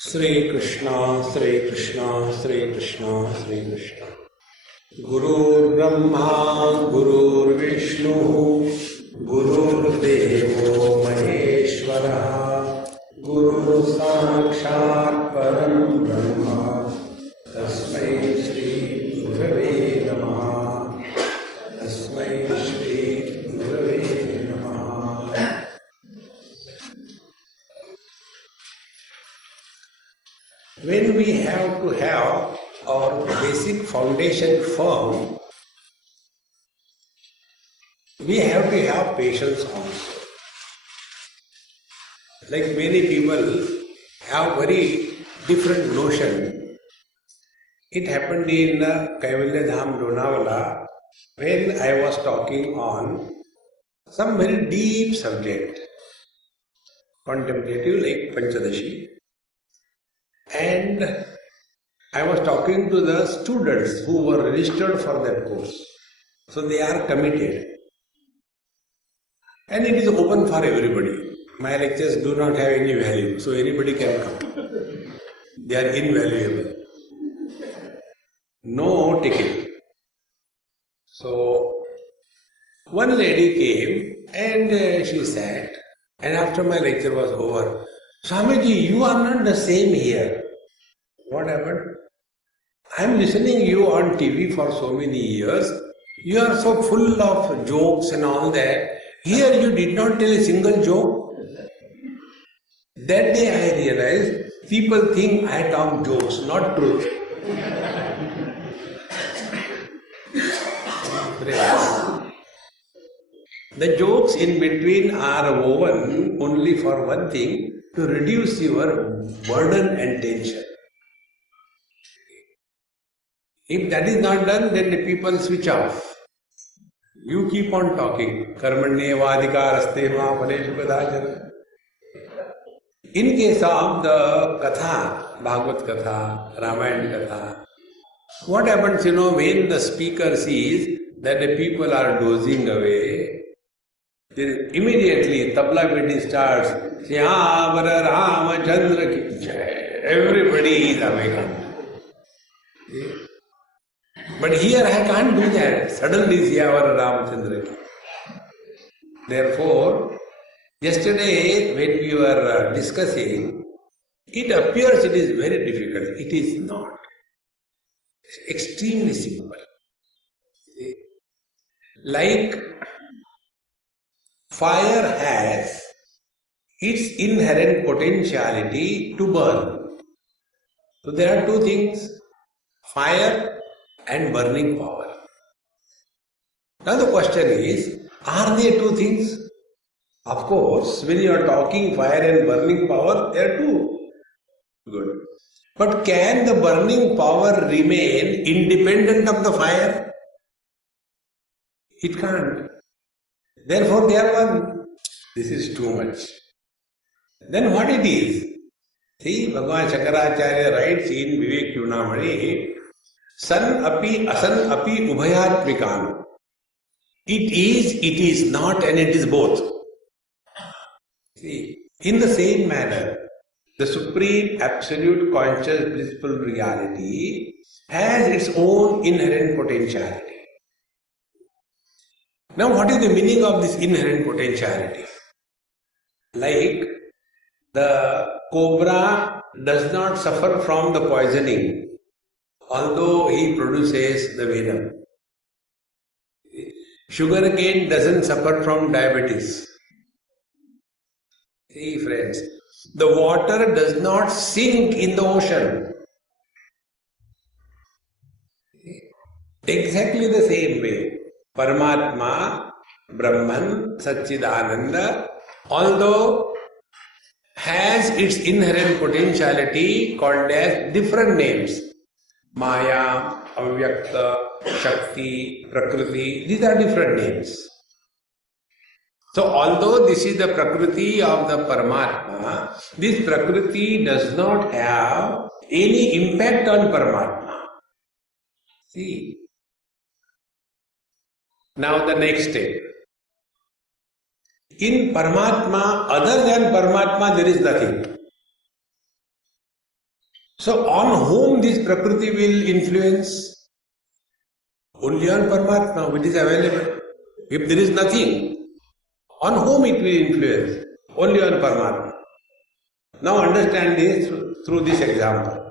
Sri Krishna, Sri Krishna, Sri Krishna, Sri Krishna. Guru Brahma, Guru Vishnu, Guru Devo Maheshwara, Guru Sakshat Param Brahma, Tasmai Shri Gurave Namaha, Tasmai Shri Gurave Namaha. When we have to have our basic foundation firm, we have to have patience also. Like many people have very different notion. It happened in Kaivalya Dham Lonavala when I was talking on some very deep subject, contemplative like Panchadashi. And I was talking to the students who were registered for that course. So they are committed. And it is open for everybody. My lectures do not have any value, so anybody can come. They are invaluable. No ticket. So one lady came and she sat, and after my lecture was over, Swamiji, you are not the same here. What happened? I am listening you on TV for so many years. You are so full of jokes and all that. Here you did not tell a single joke. That day I realized people think I talk jokes, not truth. The jokes in between are woven only for one thing, to reduce your burden and tension. If that is not done, then the people switch off. You keep on talking. Karmanyevadhikaraste ma phaleshu kadachana. In case of the Katha, Bhagavad Katha, Ramayana Katha, what happens, when the speaker sees that the people are dozing away, then immediately tabla beating starts, Shyamara Ramachandra ki jai. Everybody is awakened. But here I can't do that. Suddenly Shyamara Ramachandra ki. Therefore, yesterday when we were discussing, it appears it is very difficult. It is not. It's extremely simple. Like fire has its inherent potentiality to burn. So there are two things, fire and burning power. Now the question is, are they two things? Of course, when you are talking fire and burning power, they are two. Good. But can the burning power remain independent of the fire? It can't. Therefore, they are one. This is too much. Then what it is? See, Bhagavan Shankaracharya writes in Vivek Chudamani, San api asan api ubhayatmikam. It is not, and it is both. See, in the same manner, the supreme absolute conscious blissful reality has its own inherent potentiality. Now, what is the meaning of this inherent potentiality? Like the cobra does not suffer from the poisoning, although he produces the venom. Sugarcane doesn't suffer from diabetes. See, friends, the water does not sink in the ocean. Exactly the same way, Paramatma, Brahman, Satchidananda, although has its inherent potentiality called as different names, Maya, Avyakta, Shakti, Prakriti, these are different names. So although this is the Prakriti of the Paramatma, this Prakriti does not have any impact on Paramatma. See. Now the next step. In Paramatma, other than Paramatma, there is nothing. So on whom this Prakriti will influence? Only on Paramatma, which is available. If there is nothing, on whom it will influence? Only on Paramatma. Now understand this through this example.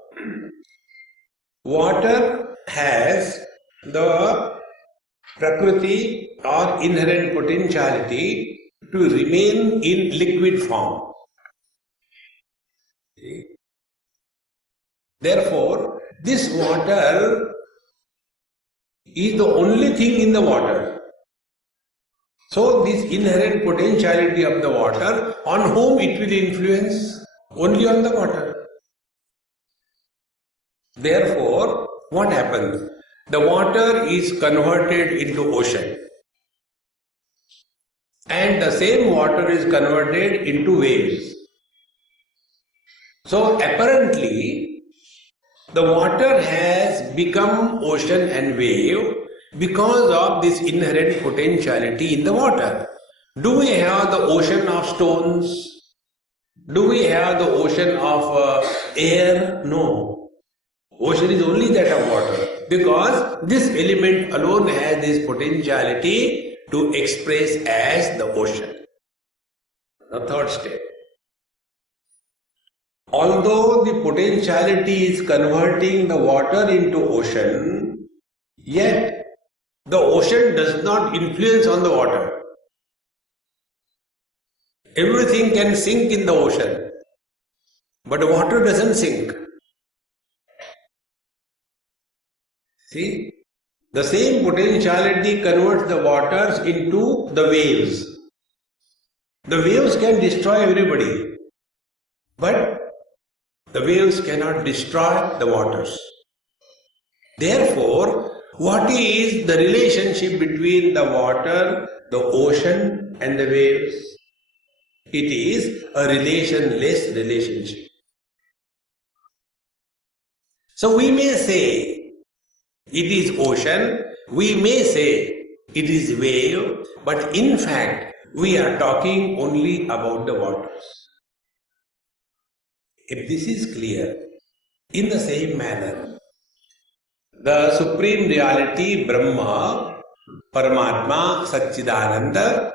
Water has the Prakriti or inherent potentiality to remain in liquid form. Therefore, this water is the only thing in the water. So, this inherent potentiality of the water, on whom it will influence? Only on the water. Therefore, what happens? The water is converted into ocean. And the same water is converted into waves. So apparently, the water has become ocean and wave because of this inherent potentiality in the water. Do we have the ocean of stones? Do we have the ocean of air? No. Ocean is only that of water because this element alone has this potentiality to express as the ocean. The third step. Although the potentiality is converting the water into ocean, yet the ocean does not influence on the water. Everything can sink in the ocean, but water doesn't sink. See, the same potentiality converts the waters into the waves. The waves can destroy everybody, but the waves cannot destroy the waters. Therefore, what is the relationship between the water, the ocean and the waves? It is a relationless relationship. So we may say it is ocean, we may say it is wave, but in fact we are talking only about the waters. If this is clear, in the same manner, the Supreme Reality, Brahma, Paramatma, Satchidananda,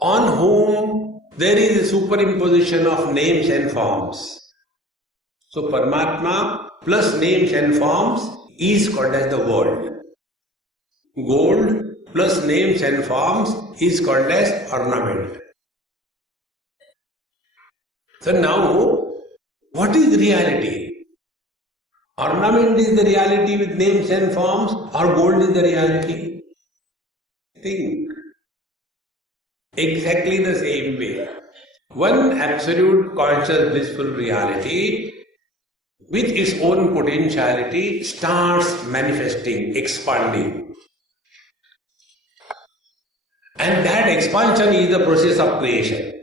on whom there is a superimposition of names and forms. So Paramatma plus names and forms is called as the world. Gold plus names and forms is called as ornament. So now, what is reality? Ornament is the reality with names and forms, or gold is the reality? Think. Exactly the same way. One absolute conscious blissful reality with its own potentiality starts manifesting, expanding. And that expansion is the process of creation.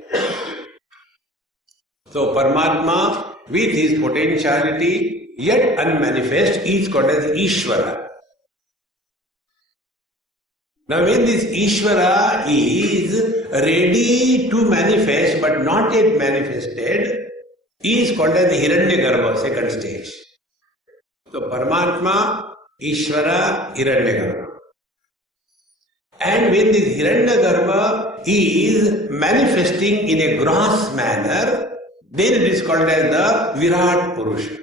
So Paramatma with his potentiality yet unmanifest is called as Ishvara. Now when this Ishvara is ready to manifest but not yet manifested, is called as Hiranyagarbha, second stage. So Paramatma, Ishvara, Hiranyagarbha. And when this Hiranyagarbha is manifesting in a gross manner, then it is called as the Virat Purusha.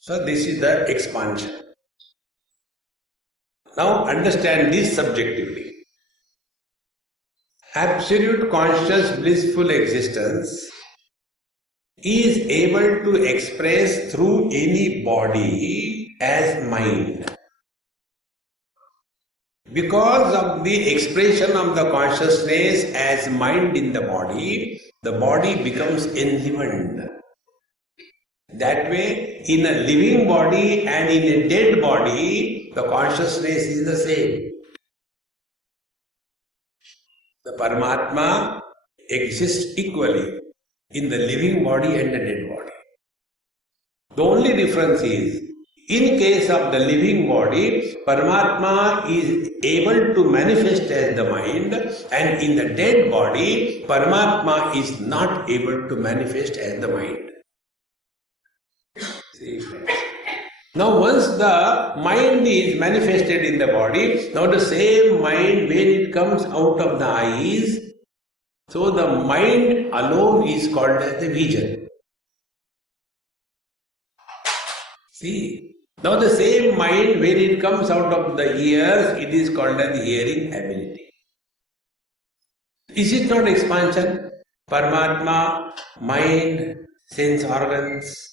So this is the expansion. Now understand this subjectively. Absolute conscious blissful existence is able to express through any body as mind. Because of the expression of the consciousness as mind in the body becomes enlivened. That way, in a living body and in a dead body, the consciousness is the same. The Paramatma exists equally in the living body and the dead body. The only difference is, in case of the living body, Paramatma is able to manifest as the mind, and in the dead body, Paramatma is not able to manifest as the mind. Now once the mind is manifested in the body, now the same mind when it comes out of the eyes, so the mind alone is called as the vision. See, now the same mind when it comes out of the ears, it is called as the hearing ability. Is it not expansion? Paramatma, mind, sense organs.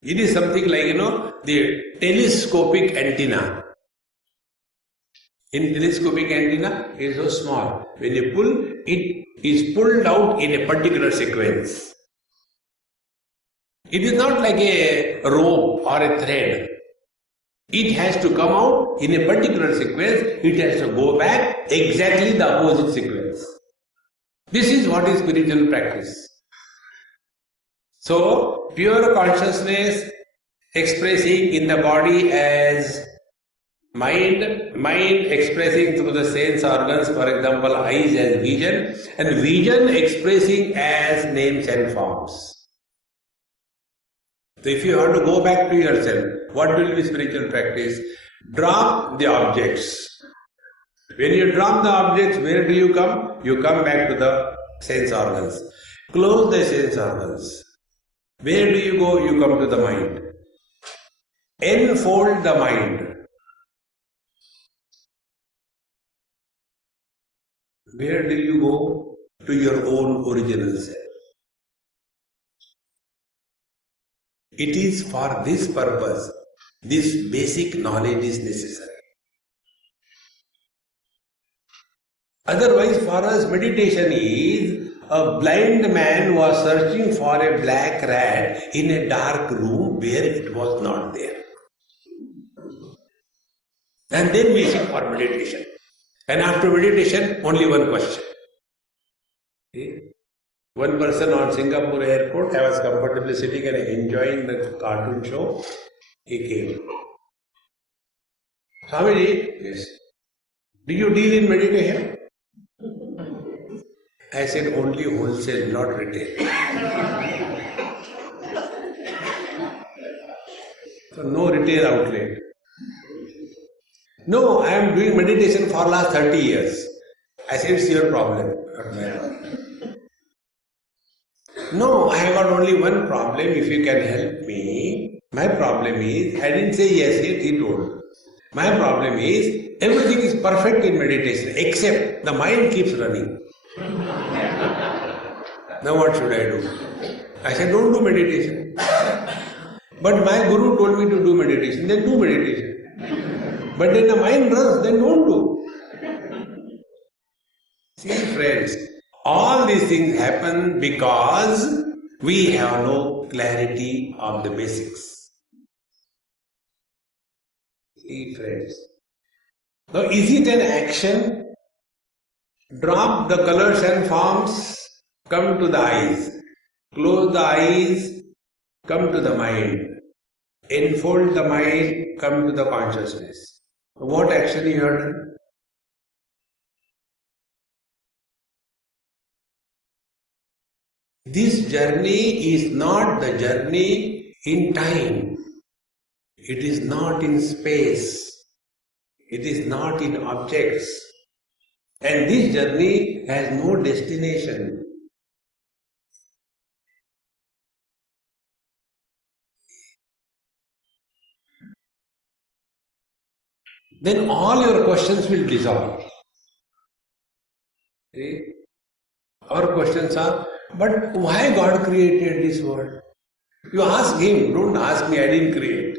It is something like, the telescopic antenna. In telescopic antenna, it is so small. When you pull, it is pulled out in a particular sequence. It is not like a rope or a thread. It has to come out in a particular sequence. It has to go back exactly the opposite sequence. This is what is spiritual practice. So, pure consciousness expressing in the body as mind expressing through the sense organs, for example, eyes as vision, and vision expressing as names and forms. So if you have to go back to yourself, what will be spiritual practice? Drop the objects. When you drop the objects, where do you come? You come back to the sense organs. Close the sense organs. Where do you go? You come to the mind. Enfold the mind. Where do you go? To your own original self. It is for this purpose, this basic knowledge is necessary. Otherwise, for us, meditation is a blind man was searching for a black rat in a dark room where it was not there. And then we seek for meditation. And after meditation, only one question. Okay? One person on Singapore airport, I was comfortably sitting and enjoying the cartoon show. He came. Swamiji, yes. Do you deal in meditation? I said only wholesale, not retail. So no retail outlet. No, I am doing meditation for last 30 years. I said it's your problem, not my problem. No, I have got only one problem. If you can help me, my problem is, I didn't say yes yet, he told. My problem is, everything is perfect in meditation except the mind keeps running. Now what should I do? I said, don't do meditation. But my guru told me to do meditation, then do meditation. But then the mind runs, then don't do. See friends, all these things happen because we have no clarity of the basics. See friends. Now is it an action? Drop the colors and forms, come to the eyes. Close the eyes, come to the mind. Enfold the mind, come to the consciousness. What action you have done? This journey is not the journey in time. It is not in space. It is not in objects. And this journey has no destination. Then all your questions will dissolve. See? Our questions are, but why God created this world? You ask Him, don't ask me, I didn't create.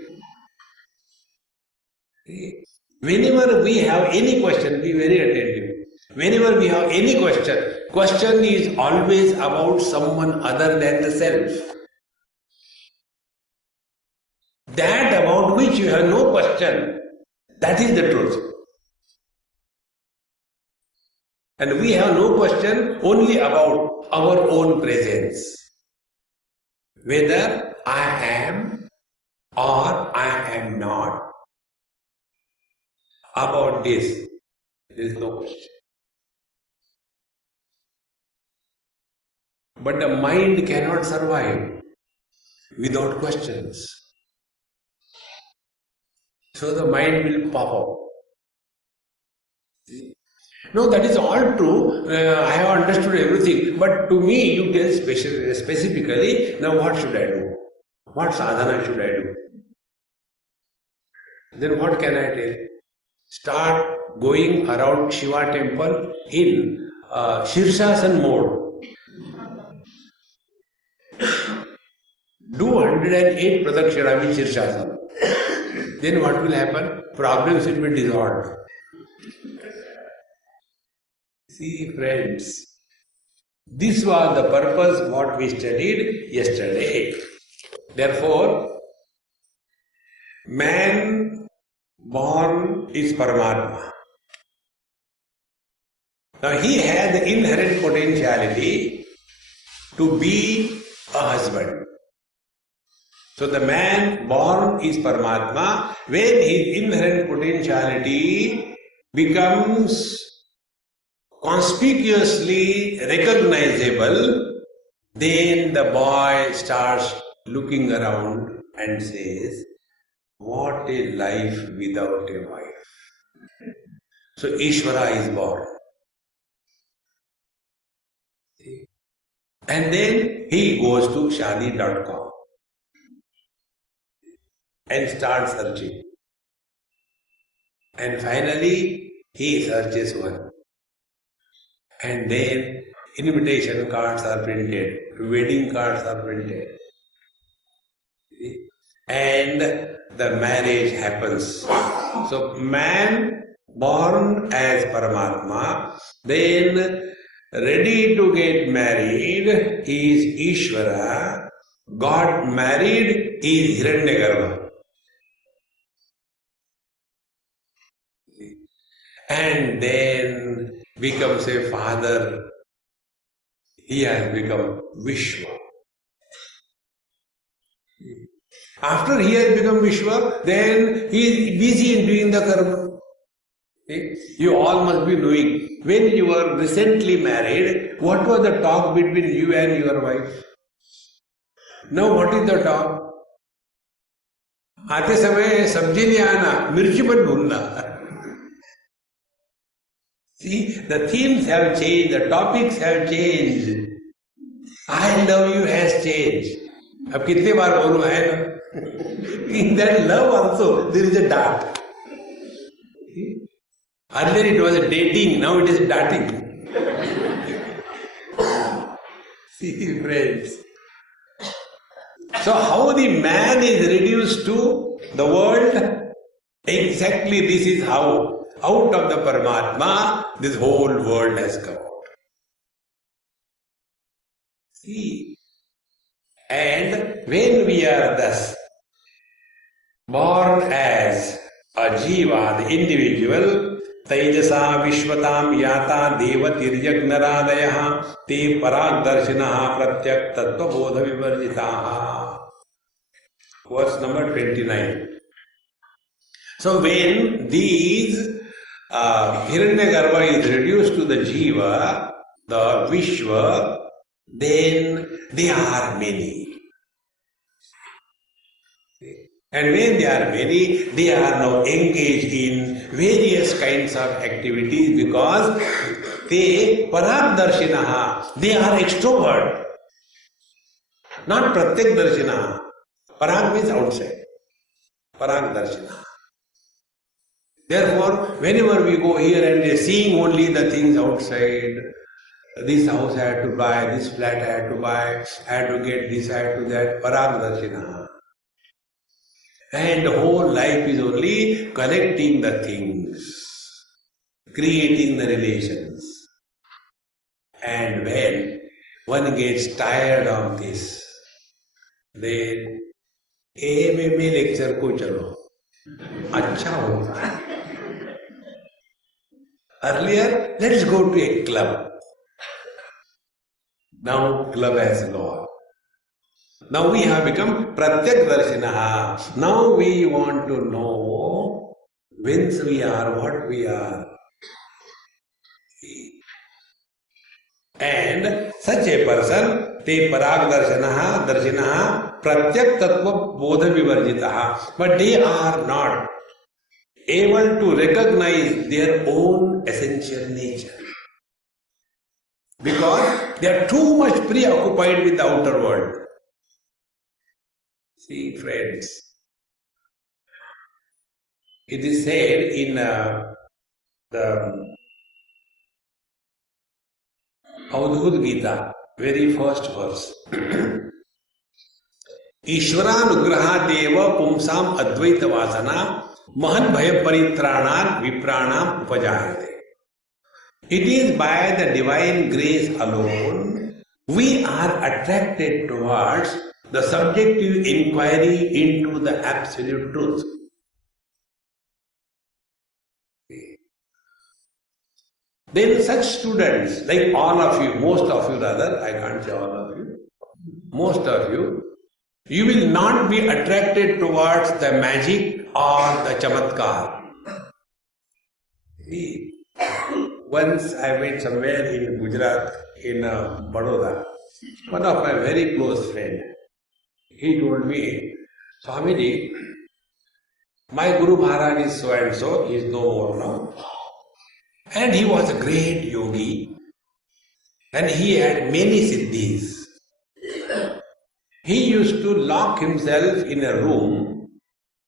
See? Whenever we have any question, be very attentive. Whenever we have any question is always about someone other than the self. That about which you have no question, that is the truth. And we have no question only about our own presence. Whether I am or I am not. About this, there is no question. But the mind cannot survive without questions. So the mind will pop up. No, that is all true. I have understood everything. But to me, you tell specifically, now what should I do? What sadhana should I do? Then what can I tell? Start going around Shiva temple in Shirshasana mode. Do 108 pradakshina in Shirshasana. Then what will happen? Problems will be dissolved. See, friends, this was the purpose what we studied yesterday. Therefore, man born is Paramatma. Now he has the inherent potentiality to be a husband. So the man born is Paramatma. When his inherent potentiality becomes conspicuously recognizable, then the boy starts looking around and says, what a life without a wife. So Ishvara is born. And then he goes to shadi.com and starts searching. And finally, he searches one. And then invitation cards are printed, wedding cards are printed. And the marriage happens. So man born as Paramatma, then ready to get married is Ishvara, got married is Hiranyagarbha. And then becomes a father, he has become Vishwa. After he has become Vishwa, then he is busy in doing the karma. You all must be knowing, when you were recently married, what was the talk between you and your wife? Now what is the talk? आते समय सब्जी नहीं आना, मिर्ची मत भूनना. See, the themes have changed, the topics have changed. I love you has changed. अब कितने बार बोलूं है ना? In that love also there is a dart. Earlier it was a dating, now it is darting. See, friends. So how the man is reduced to the world? Exactly this is how. Out of the Paramatma, this whole world has come out. See, and when we are thus born as a jiva, the individual, Tejasa Vishwatam Yata Devatirjagnaradaya Te Paragdarshinaha Pratyak Tattva Bodha Vivarjitaha. Verse number 29. So when these Hiranyagarbha is reduced to the Jiva, the Vishwa, then they are many. And when they are many, they are now engaged in various kinds of activities because they Paragdarshinaha, they are extrovert. Not Pratyak Darshinaha. Parag means outside. Paragdarshinaha. Therefore, whenever we go here and there, seeing only the things outside, this house I had to buy, this flat I had to buy, I had to get this, I had to that, Paragdarshinaha. And the whole life is only collecting the things, creating the relations. And when one gets tired of this, then MMA lecture को चलो, अच्छा होगा. Earlier, let's go to a club. Now club has gone. Now we have become Pratyak Darshinaha. Now we want to know whence we are, what we are. And such a person, te Parag Darshinaha, Pratyak Tattva Bodha Vivarjitaha. But they are not able to recognize their own essential nature. Because they are too much preoccupied with the outer world. See, friends, it is said in the Avadhut Gita, very first verse. Ishvaranugraha pumsam advaita vasana mahan bhaya paritranam vipranam upajayate. It is by the divine grace alone we are attracted towards the subjective inquiry into the absolute truth. Then such students, like all of you, most of you rather, I can't say all of you, most of you, you will not be attracted towards the magic or the chamatkar. Once I went somewhere in Gujarat, in Baroda, one of my very close friend, he told me, Swamiji, my Guru Maharaj is so and so, he is no more now. And he was a great yogi. And he had many siddhis. He used to lock himself in a room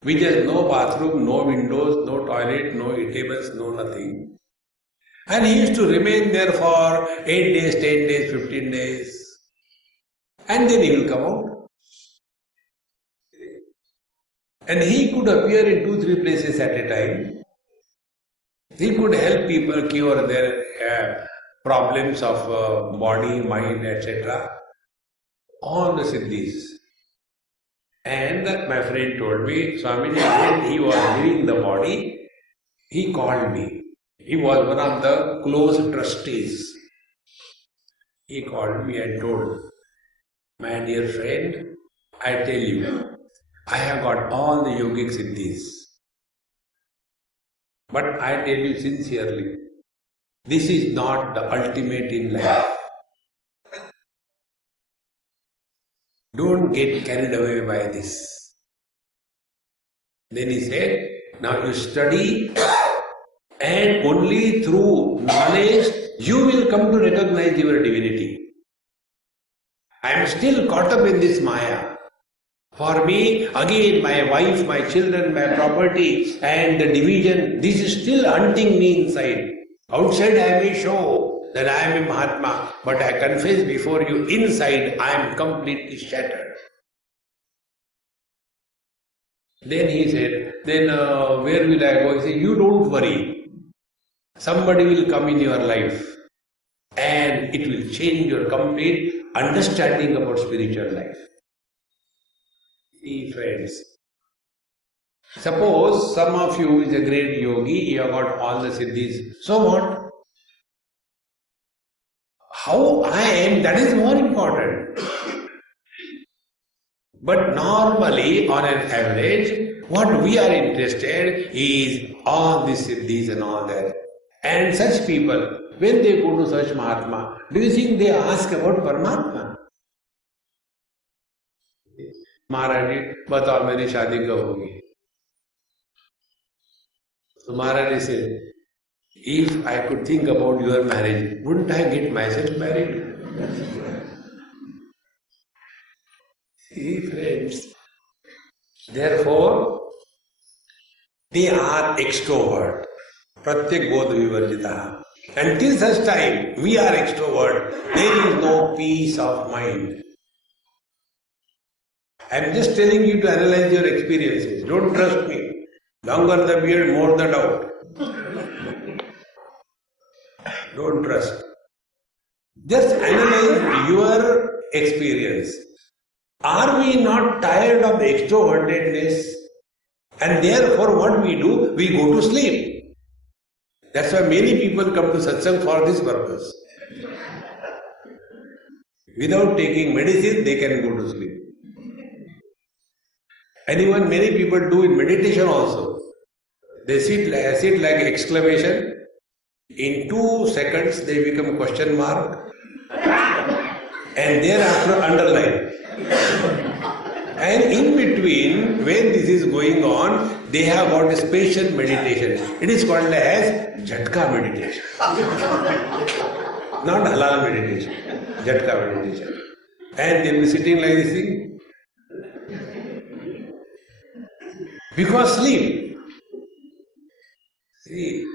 which has no bathroom, no windows, no toilet, no eatables, no nothing. And he used to remain there for 8 days, 10 days, 15 days. And then he will come out. And he could appear in 2-3 places at a time. He could help people cure their problems of body, mind, etc. All the siddhis. And my friend told me, Swamiji, when he was leaving the body, he called me. He was one of the close trustees. He called me and told, my dear friend, I tell you, I have got all the yogic siddhis. But I tell you sincerely, this is not the ultimate in life. Don't get carried away by this. Then he said, now you study and only through knowledge you will come to recognize your divinity. I am still caught up in this Maya. For me, again, my wife, my children, my property and the division, this is still hunting me inside. Outside I may show that I am a Mahatma, but I confess before you, inside I am completely shattered. Then he said, then where will I go? He said, you don't worry. Somebody will come in your life and it will change your complete understanding about spiritual life. See, friends, suppose some of you is a great yogi, you have got all the siddhis. So what? How I am, that is more important. But normally, on an average, what we are interested is all these siddhis and all that. And such people, when they go to such Mahatma, do you think they ask about Paramatma? महाराज जी बताओ मेरी शादी कब होगी? So Maharaj said, if I could think about your marriage, wouldn't I get myself married? See, friends, therefore, they are extrovert. Pratyek bodh vivarjita. Until such time we are extrovert, there is no peace of mind. I am just telling you to analyze your experiences. Don't trust me. Longer the beard, more the doubt. Don't trust. Just analyze your experience. Are we not tired of extrovertedness? And therefore what we do? We go to sleep. That's why many people come to satsang for this purpose. Without taking medicine, they can go to sleep. And even many people do in meditation also. They sit like exclamation. In 2 seconds they become question mark. And thereafter underline. And in between, when this is going on, they have got a special meditation. It is called as Jhatka meditation. Not halal meditation. Jhatka meditation. And they'll be sitting like this thing. Because sleep. See,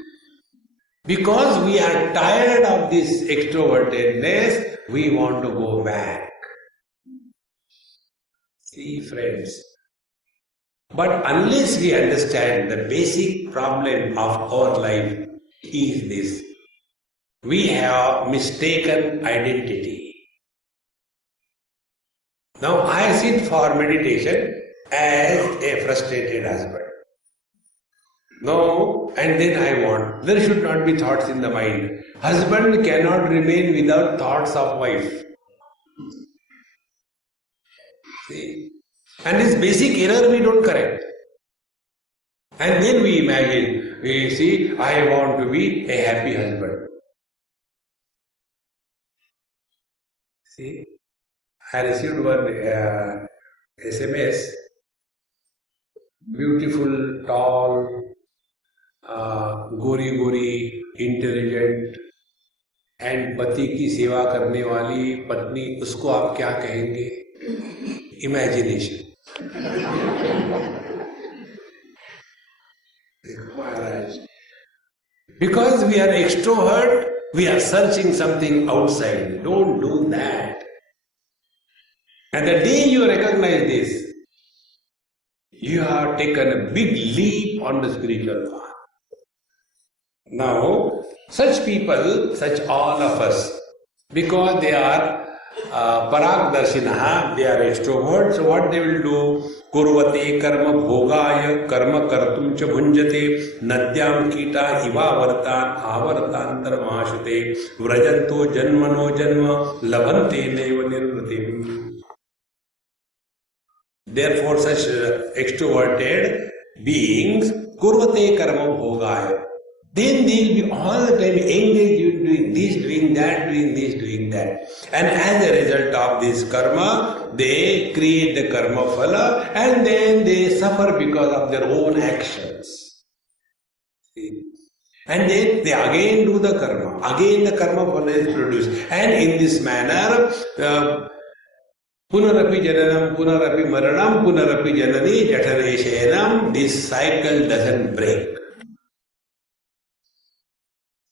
because we are tired of this extrovertedness, we want to go back. See, friends. But unless we understand the basic problem of our life is this, we have mistaken identity. Now I sit for meditation as a frustrated husband. No, and then I want. There should not be thoughts in the mind. Husband cannot remain without thoughts of wife. See? And this basic error we don't correct. And then we imagine, we see, I want to be a happy husband. See, I received one SMS, beautiful, tall, गोरी गोरी, intelligent and पति की सेवा करने वाली पत्नी, उसको आप क्या कहेंगे? Imagination. Maharaj, because we are extrovert, we are searching something outside. Don't do that. And the day you recognize this, you have taken a big leap on the spiritual path. Now, such people, such all of us, because they are paragdarshinaha, they are extroverts, so what they will do? Kurvate karma bhogaya karma kartum cha bhunjate nadyam kita ivavartan avartantar mahashute vrajanto janmano janma labhante neva nirvrati. Therefore, such extroverted beings, kurvate karma bhogaya, then they will be all the time engaged in doing this, doing that, doing this, doing that. And as a result of this karma, they create the karma phala and then they suffer because of their own actions. See? And then they again do the karma. Again the karma phala is produced. And in this manner, Punarapi jananam, punarapi maranam, punarapi janani, jatare shenam, this cycle doesn't break.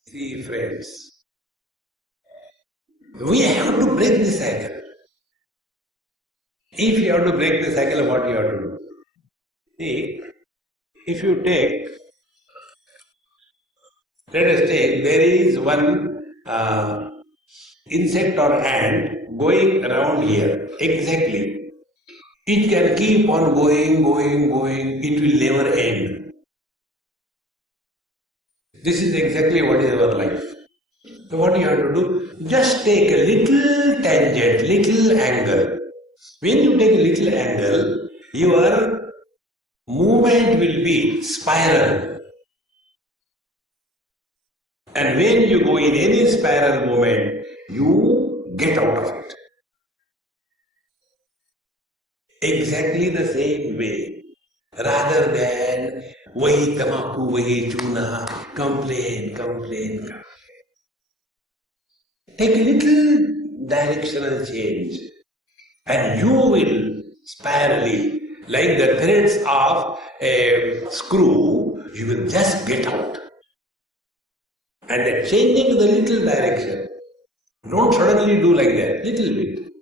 See, friends, we have to break the cycle. If you have to break the cycle, what you have to do? See, if you take, let us take, there is one insect or ant going around here, exactly. It can keep on going, it will never end. This is exactly what is our life. So what you have to do? Just take a little tangent, little angle. When you take a little angle, your movement will be spiral. And when you go in any spiral movement, you get out of it. Exactly the same way. Rather than wahi tamaku, wahi chuna, complain. Take a little directional change and you will spirally, like the threads of a screw, you will just get out. And that changing the little direction, don't suddenly do like that, little bit.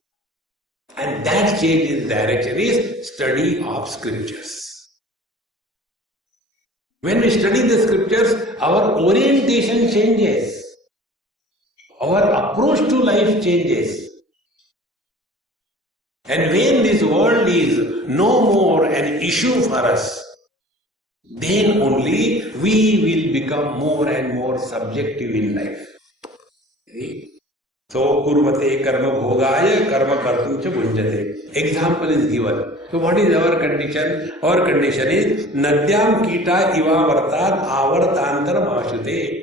And that change in direction is study of scriptures. When we study the scriptures, our orientation changes. Our approach to life changes. And when this world is no more an issue for us, then only we will become more and more subjective in life. See? So, kurvate karma bhogaya karma kartum cha bhunjate. Example is given. So, what is our condition? Our condition is nadyam kita iva vartat avartantar mahashute.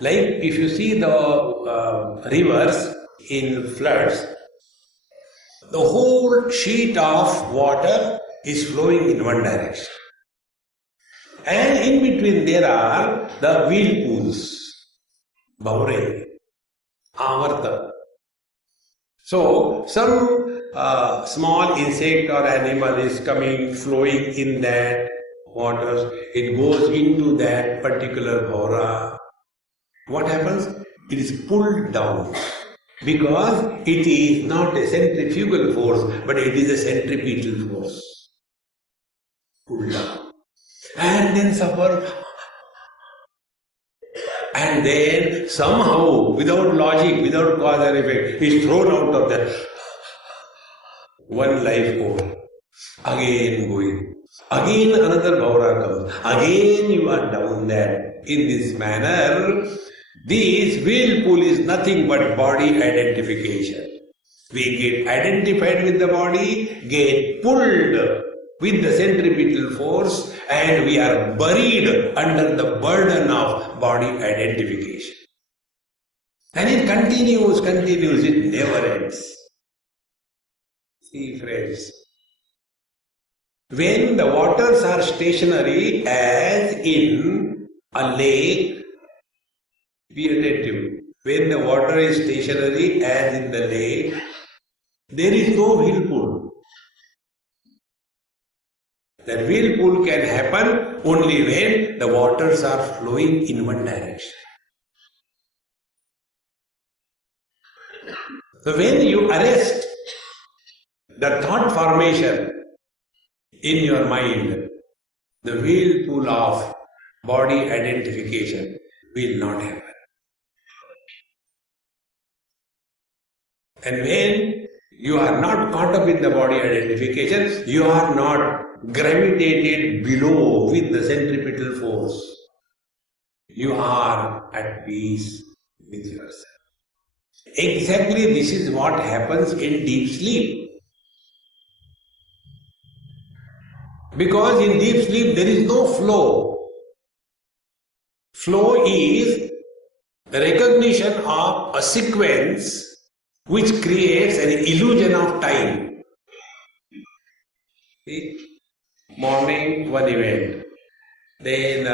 Like if you see the rivers in floods, the whole sheet of water is flowing in one direction. And in between there are the whirlpools, Bhaure, Avarta. So some small insect or animal is coming, flowing in that water. It goes into that particular bhaura. What happens? It is pulled down because it is not a centrifugal force, but it is a centripetal force. Pulled down. And then suffer. And then somehow, without logic, without cause or effect, is thrown out of that. One life over. Again going. Again another bhaura comes. Again you are down there. In this manner, this whirlpool is nothing but body identification. We get identified with the body, get pulled with the centripetal force, and we are buried under the burden of body identification. And it continues, it never ends. See, friends, when the waters are stationary, as in a lake, be attentive. When the water is stationary, as in the lake, there is no whirlpool. The whirlpool can happen only when the waters are flowing in one direction. So when you arrest the thought formation in your mind, the whirlpool of body identification will not happen. And when you are not caught up in the body identification, you are not gravitated below with the centripetal force. You are at peace with yourself. Exactly this is what happens in deep sleep. Because in deep sleep there is no flow. Flow is the recognition of a sequence which creates an illusion of time. See? Morning, one event. Then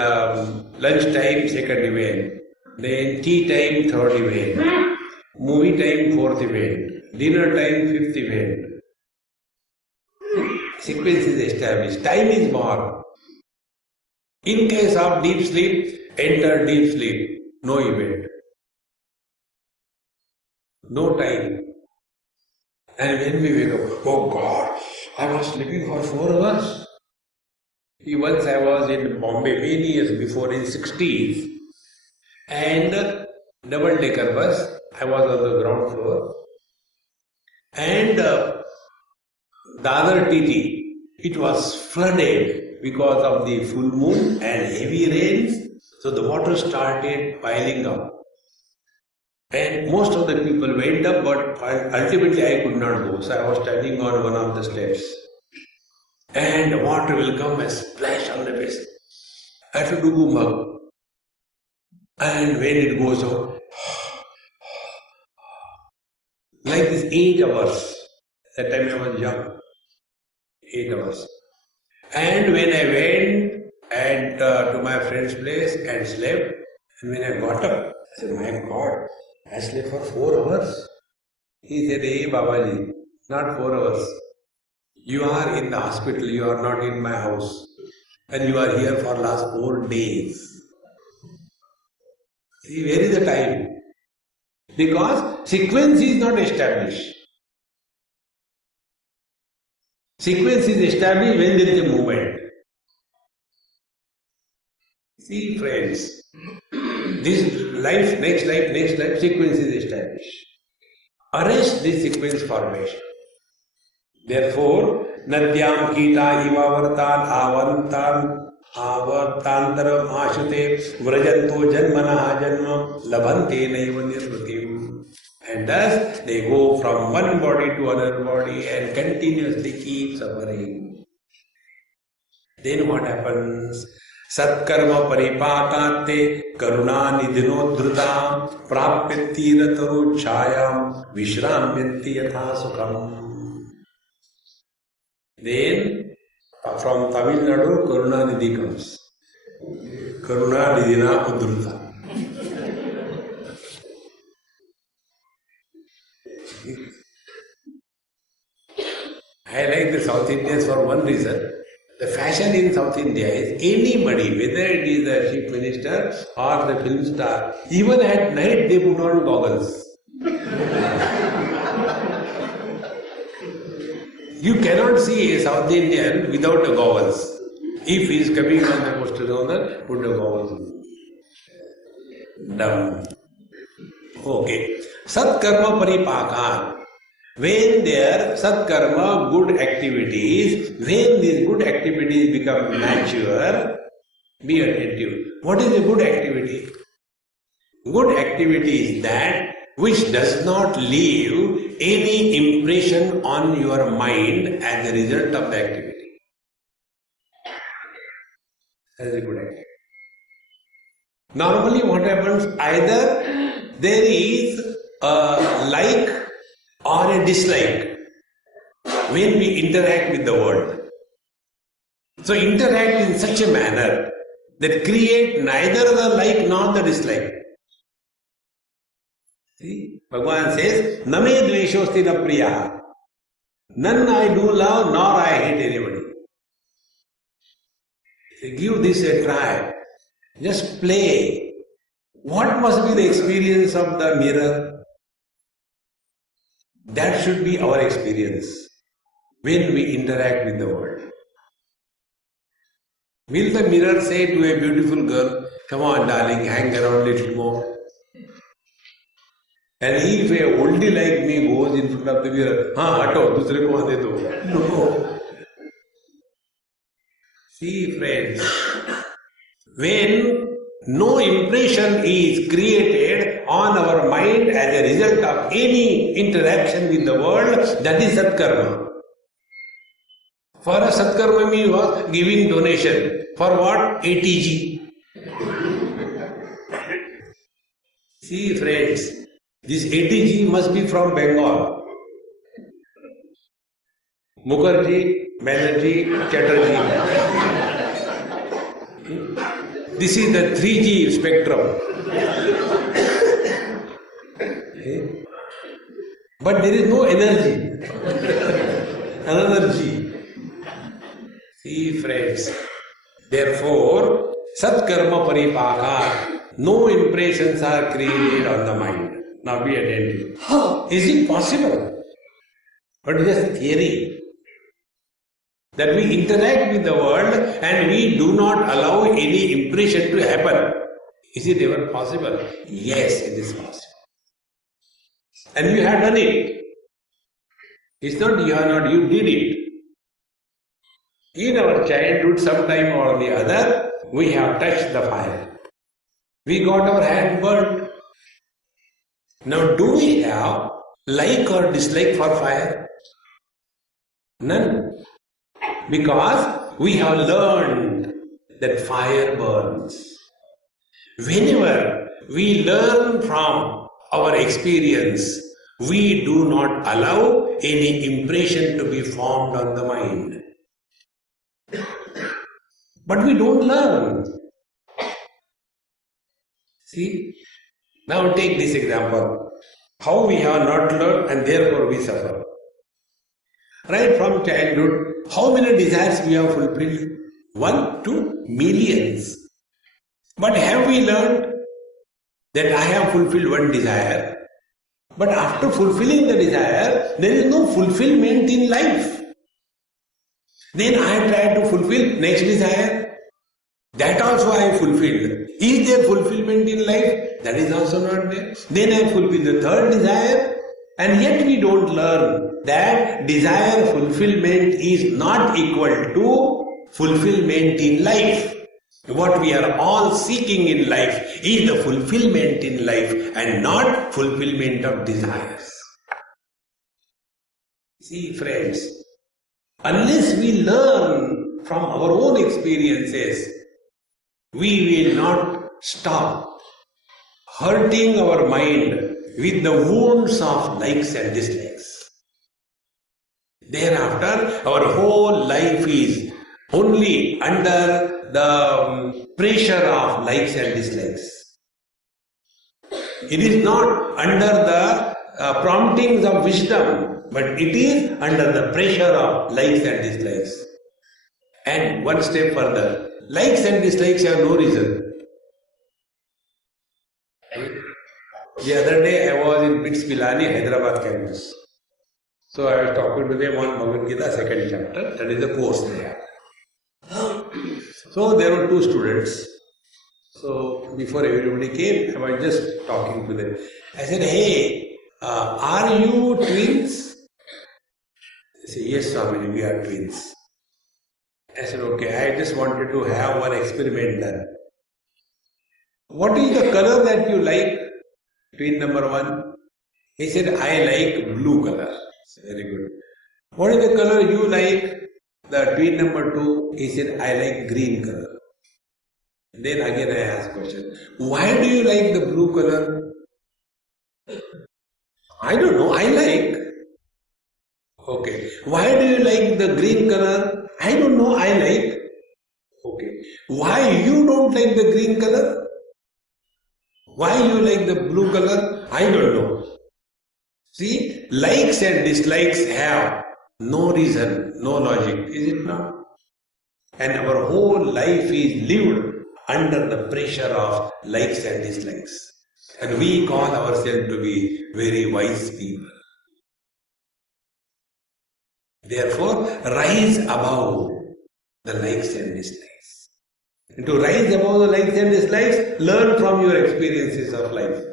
lunchtime, second event. Then tea time, third event. Movie time, fourth event. Dinner time, fifth event. Sequence is established. Time is born. In case of deep sleep, enter deep sleep. No event. No time. And when we wake up, oh God, I was sleeping for 4 hours. Once I was in Bombay many years before in 60s, and double-decker bus, I was on the ground floor, and the other TT, it was flooded because of the full moon and heavy rains, so the water started piling up. And most of the people went up, but ultimately I could not go, so I was standing on one of the steps. And the water will come and splash on the face. I have to do boom. And when it goes out, like this 8 hours. That time I was young. 8 hours. And when I went and to my friend's place and slept, and when I got up, I said, my God, I slept for 4 hours. He said, hey Babaji, not 4 hours. You are in the hospital, you are not in my house. And you are here for last 4 days. See, where is the time? Because sequence is not established. Sequence is established when there is a movement. See, friends, this life, next life, sequence is established. Arrest this sequence formation. Therefore, Nadyam Kita Ivavartan Avartantaram Ashute Vrajanto Janmana Janma Labhante Naiva Nirvatim. And thus they go from one body to another body and continuously keep suffering. Then what happens? Satkarma paripakate karuna nidhinodhrutam prapyatira chayam vishramyanti yatha sukham. Then from Tamil Nadu, Karuna Nidhi comes. Karuna Nidina Udruta. I like the South Indians for one reason. The fashion in South India is anybody, whether it is the chief minister or the film star, even at night they put on goggles. You cannot see a South Indian without a goggles. If he is coming on the postal owner, put the goggles down. Okay. Satkarma Paripaka. When there Satkarma, good activities, when these good activities become mature, be attentive. What is a good activity? Good activity is that which does not leave any impression on your mind as a result of the activity. That is a good activity. Normally what happens, either there is a like or a dislike when we interact with the world. So interact in such a manner that create neither the like nor the dislike. See, Bhagavan says, Name dveshosti na priya. None I do love nor I hate anybody. Give this a try. Just play. What must be the experience of the mirror? That should be our experience when we interact with the world. Will the mirror say to a beautiful girl, come on darling, hang around a little more? And if a oldie like me goes in front of the mirror, hato, dusre ko aane do. No. See friends, when no impression is created on our mind as a result of any interaction with the world, that is Satkarma. For a Satkarma means was giving donation. For what? ATG. See friends, this ATG must be from Bengal. Mukherjee, Banerjee, Chatterjee. This is the 3G spectrum. But there is no energy. Another G. See friends, therefore, Satkarma Paripaka, no impressions are created on the mind. Now be attentive. Is it possible? But it is theory. That we interact with the world and we do not allow any impression to happen. Is it ever possible? Yes, it is possible. And you have done it. It's not you are not, you did it. In our childhood, sometime or the other, we have touched the fire. We got our hand burnt. Now, do we have like or dislike for fire? None. Because we have learned that fire burns. Whenever we learn from our experience, we do not allow any impression to be formed on the mind. But we don't learn. See? Now take this example. How we have not learned and therefore we suffer. Right from childhood, how many desires we have fulfilled? 1, 2, millions. But have we learned that I have fulfilled one desire? But after fulfilling the desire, there is no fulfillment in life. Then I try to fulfill next desire. That also I have fulfilled. Is there fulfillment in life? That is also not there. Then I fulfill the third desire. And yet we don't learn that desire fulfillment is not equal to fulfillment in life. What we are all seeking in life is the fulfillment in life and not fulfillment of desires. See friends, unless we learn from our own experiences, we will not stop hurting our mind with the wounds of likes and dislikes. Thereafter, our whole life is only under the pressure of likes and dislikes. It is not under the promptings of wisdom, but it is under the pressure of likes and dislikes. And one step further, likes and dislikes have no reason. The other day I was in BITS Pilani, Hyderabad campus. So I was talking to them on Bhagavad Gita, second chapter, that is the course they have. So there were two students. So before everybody came, I was just talking to them. I said, hey, are you twins? They said, yes, Swami, we are twins. I said, okay, I just wanted to have one experiment done. What is the color that you like, twin number one? He said, I like blue color. Very good. What is the color you like? The twin number two, he said, I like green color. Then again I asked question, why do you like the blue color? I don't know, I like. Okay. Why do you like the green color? I don't know, I like. Okay. Why you don't like the green color? Why you like the blue color? I don't know. See, likes and dislikes have no reason, no logic, is it not? And our whole life is lived under the pressure of likes and dislikes. And we call ourselves to be very wise people. Therefore, rise above the likes and dislikes. And to rise above the likes and dislikes, learn from your experiences of life.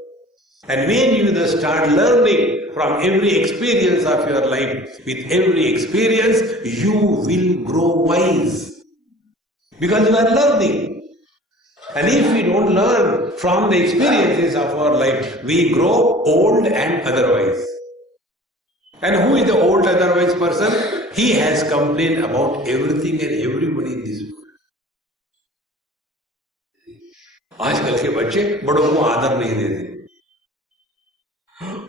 And when you start learning from every experience of your life, with every experience, you will grow wise. Because you are learning. And if we don't learn from the experiences of our life, we grow old and otherwise. And who is the old otherwise person? He has complained about everything and everybody in this world. आजकल के बच्चे बड़ों को आदर नहीं देते.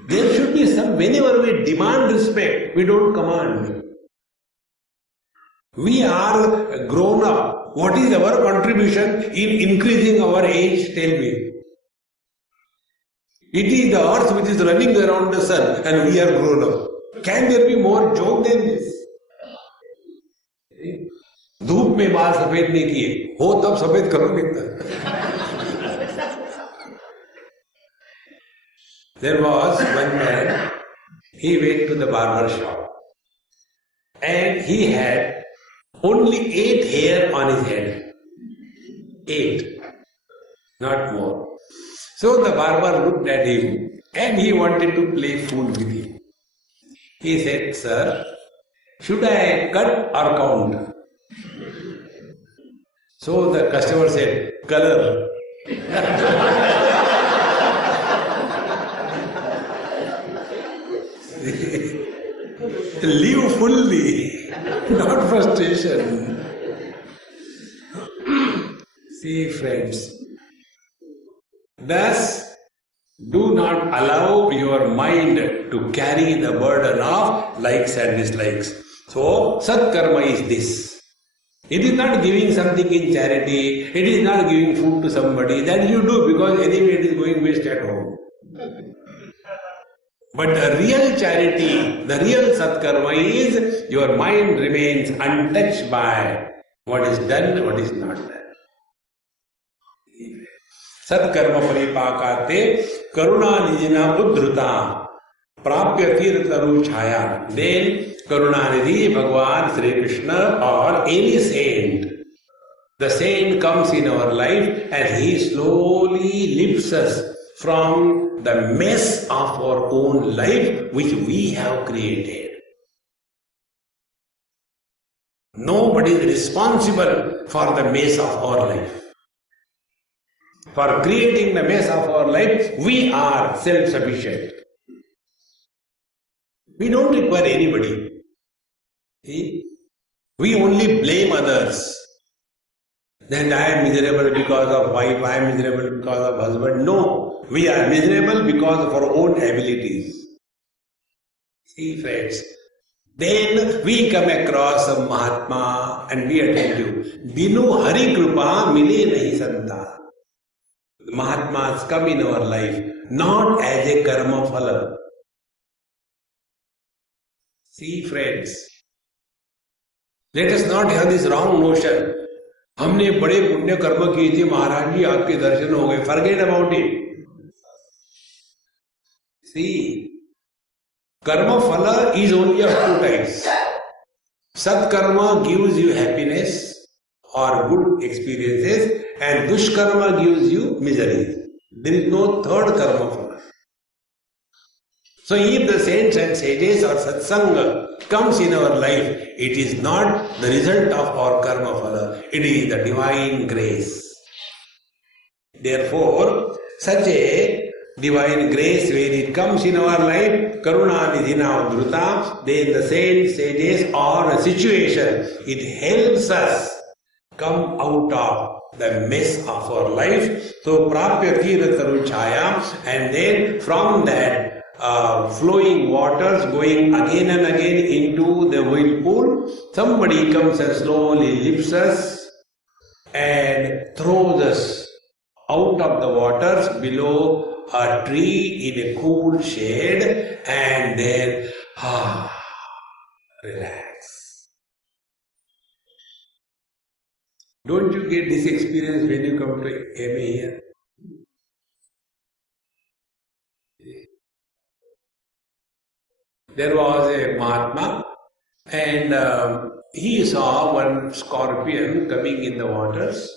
There should be some, whenever we demand respect, we don't command. We are grown up. What is our contribution in increasing our age? Tell me. It is the earth which is running around the sun and we are grown up. Can there be more joke than this? धूप में बाल सफेद नहीं किए, हो तब सफेद करोगे तब. There was one man, he went to the barber shop and he had only 8 hair on his head. 8, not more. So the barber looked at him and he wanted to play fool with him. He said, sir, should I cut or count? So the customer said, color. Live fully, not frustration. See, friends, thus do not allow your mind to carry the burden of likes and dislikes. So, Satkarma is this. It is not giving something in charity, it is not giving food to somebody, that you do because anyway it is going waste at home. But the real charity, the real Satkarma is your mind remains untouched by what is done, what is not done. Satkarma paripakate karuna nijina uddhrita prapya tirtaru chhaya. Then Karunanidhi, Bhagavan, Sri Krishna or any saint. The saint comes in our life and he slowly lifts us from the mess of our own life which we have created. Nobody is responsible for the mess of our life. For creating the mess of our life, we are self-sufficient. We don't require anybody. See? We only blame others. Then I am miserable because of wife, I am miserable because of husband. No, we are miserable because of our own abilities. See, friends, Then we come across a Mahatma and we attend to. Binu Hari Kripa mile nahi santa. The Mahatmas come in our life not as a karma phala. See friends, let us not have this wrong notion. हमने बड़े पुण्य कर्म किए थे महाराज जी आपके दर्शन हो गए. Forget about it. See, karma phala is only of two types. Sat karma gives you happiness or good experiences, and dushkarma gives you misery. There is no third karma phala. So if the saints and sages or satsanga comes in our life, it is not the result of our karma phala, it is the divine grace. Therefore, such a divine grace, when it comes in our life, karuna nidhina udruta, then the saints, sages or a situation, it helps us come out of the mess of our life. So prapya tira taruchaya, and then from that flowing waters going again and again into the whirlpool, somebody comes and slowly lifts us and throws us out of the waters below a tree in a cool shade, and then relax. Don't you get this experience when you come to MA here? There was a Mahatma, and he saw one scorpion coming in the waters.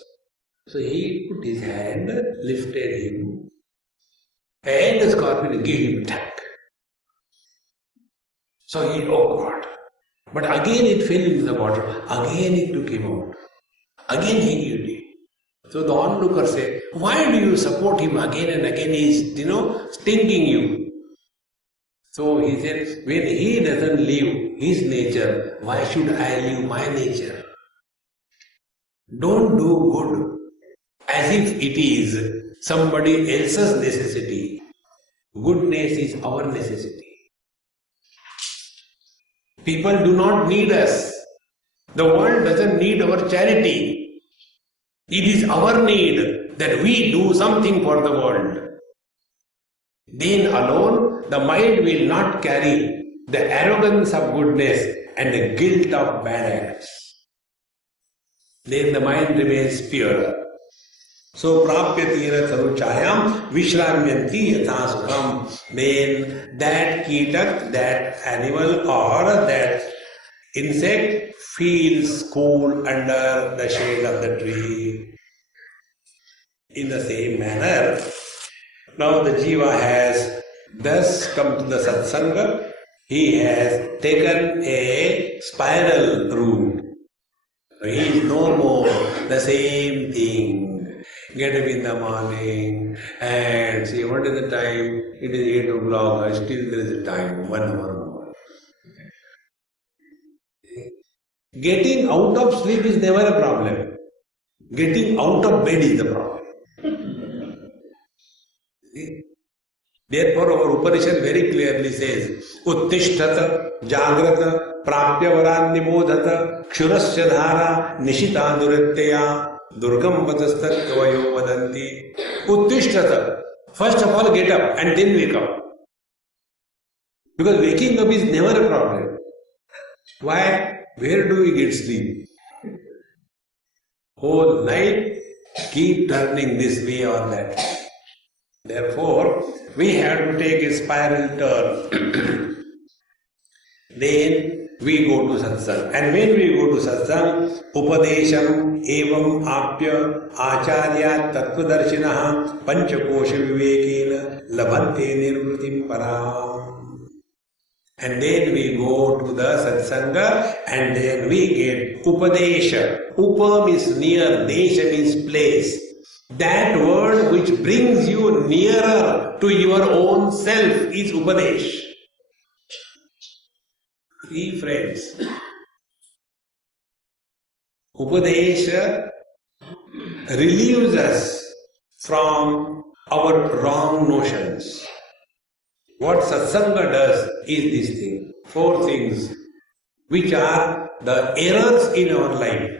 So he put his hand, lifted him, and the scorpion gave him a attack. So he, oh God. But again it fell into the water. Again it took him out. Again he gave it. So the onlooker said, why do you support him again and again? He is, stinging you. So he said, when he doesn't live his nature, why should I live my nature? Don't do good as if it is somebody else's necessity. Goodness is our necessity. People do not need us. The world doesn't need our charity. It is our need that we do something for the world. Then alone the mind will not carry the arrogance of goodness and the guilt of bad acts. Then the mind remains pure. So prapyatira taruchayam vishramyanti yatha sukham. Then that kitak, that animal or that insect feels cool under the shade of the tree. In the same manner, now the jiva has thus come to the satsanga. He has taken a spiral route. He is no more the same thing. Get up in the morning and see what is the time. It is 8 o'clock. Still there is a time, 1 hour more. Getting out of sleep is never a problem. Getting out of bed is the problem. Therefore, our Upanishad very clearly says, Uttishtata, Jagrata, Prapyavaran Nibodhata, Kshurasya Dhara, Nishita Duritteya, Durgam Vatastat Kavayo Vadanti. Uttishtata. First of all, get up and then wake up. Because waking up is never a problem. Why? Where do we get sleep? Whole night, keep turning this way or that. Therefore, we have to take a spiral turn. Then we go to satsang. And when we go to satsang, upadesham evam apya acharya tattvadarshinaha panchakosha vivekena labhante nirvritim param. And then we go to the satsanga and then we get upadesha. Upa means near, desha means place. That word which brings you nearer to your own self is Upadesh. See friends, Upadesha relieves us from our wrong notions. What satsanga does is this thing. 4 things. which are the errors in our life.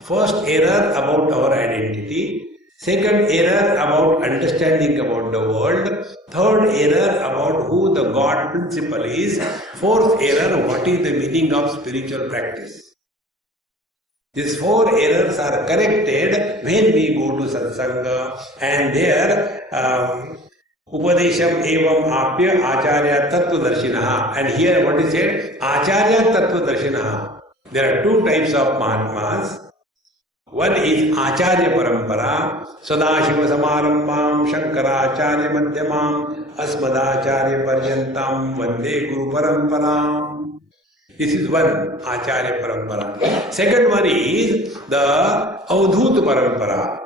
First error about our identity, second error about understanding about the world, third error about who the God principle is, fourth error, what is the meaning of spiritual practice. These four errors are corrected when we go to satsanga, and there Upadesham evam apya acharya tattvadarshinaha. And here what is said? Acharya tattvadarshinaha. There are two types of Mahatmas. One is Acharya Parampara, Sadashiva Samarambam, Shankaracharya Madhyamam, Asmadacharya Paryantam, Vande Guru Paramparam. This is one Acharya Parampara. Second one is the Avdhut Parampara.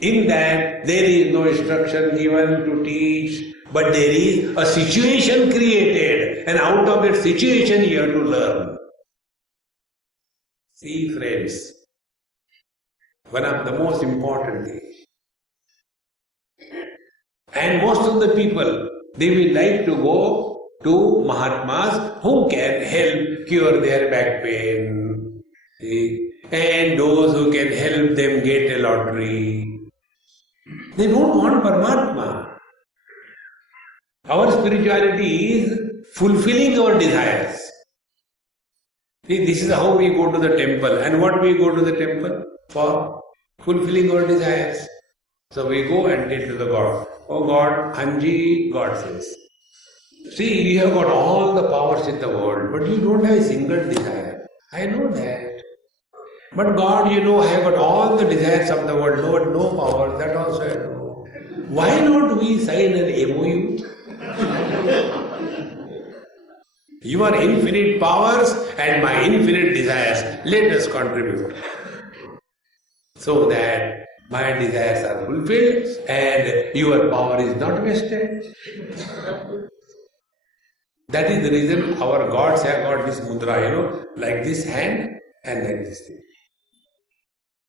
In that there is no instruction given to teach, but there is a situation created, and out of that situation you have to learn. See friends, one of the most important things. And most of the people, they will like to go to Mahatmas who can help cure their back pain. See? And those who can help them get a lottery. They don't want Paramatma. Our spirituality is fulfilling our desires. See, this is how we go to the temple. And what we go to the temple? For fulfilling our desires. So we go and tell to the God, oh God, Anji, God says, see, you have got all the powers in the world, but you don't have a single desire. I know that. But God, you know, I have got all the desires of the world, Lord, no power, that also I know. Why not we sign an MOU? Your infinite powers and my infinite desires, let us contribute. So that my desires are fulfilled and your power is not wasted. That is the reason our gods have got this mudra, you know, like this hand and like this thing.